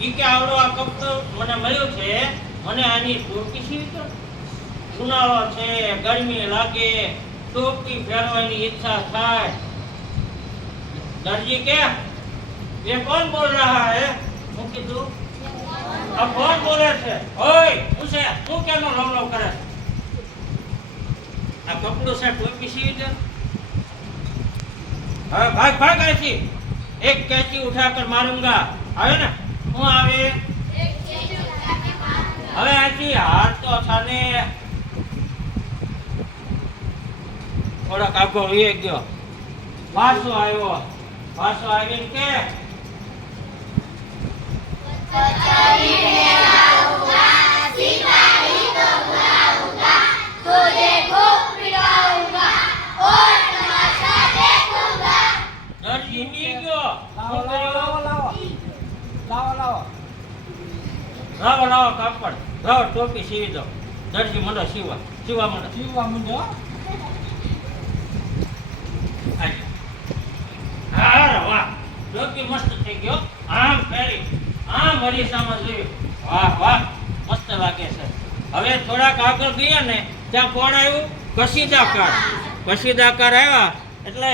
ઈ કે આવડો આ કપડો મને મળ્યો છે, મને આની ટોપી સીવી દો. ઉનાળો છે, ગરમી લાગે, ટોપી પહેરવાની ઈચ્છા થાય. દરજી કે ये कौन बोल रहा है? હું કીધું આ કોણ બોલે છે? ઓય પૂછે તું કેનો લવલવ કરે? આ કપડું છે ટોપી સીવી દે. હવે ભાગ ભાગ આથી એક कैची उठाकर मारूंगा. આવે ને હું આવે હવે આથી હાથ તો થાને થોડાક આગો લઈ ગયો. પાછો આવ્યો. પાછો આવીને કે લાવો કાપડ લાવો ટોપી સીવી દો. દરજી મંડો સીવા મંડો. હા વાહ ટોપી મસ્ત થઈ ગયો. આમ ફેરી આમ હરીસામાં જોયું. વાહ વાહ મસ્ત લાગે છે. હવે થોડાક આગળ ગયા ને ત્યાં કોણ આવ્યું? કશીદાકાર આવ્યા એટલે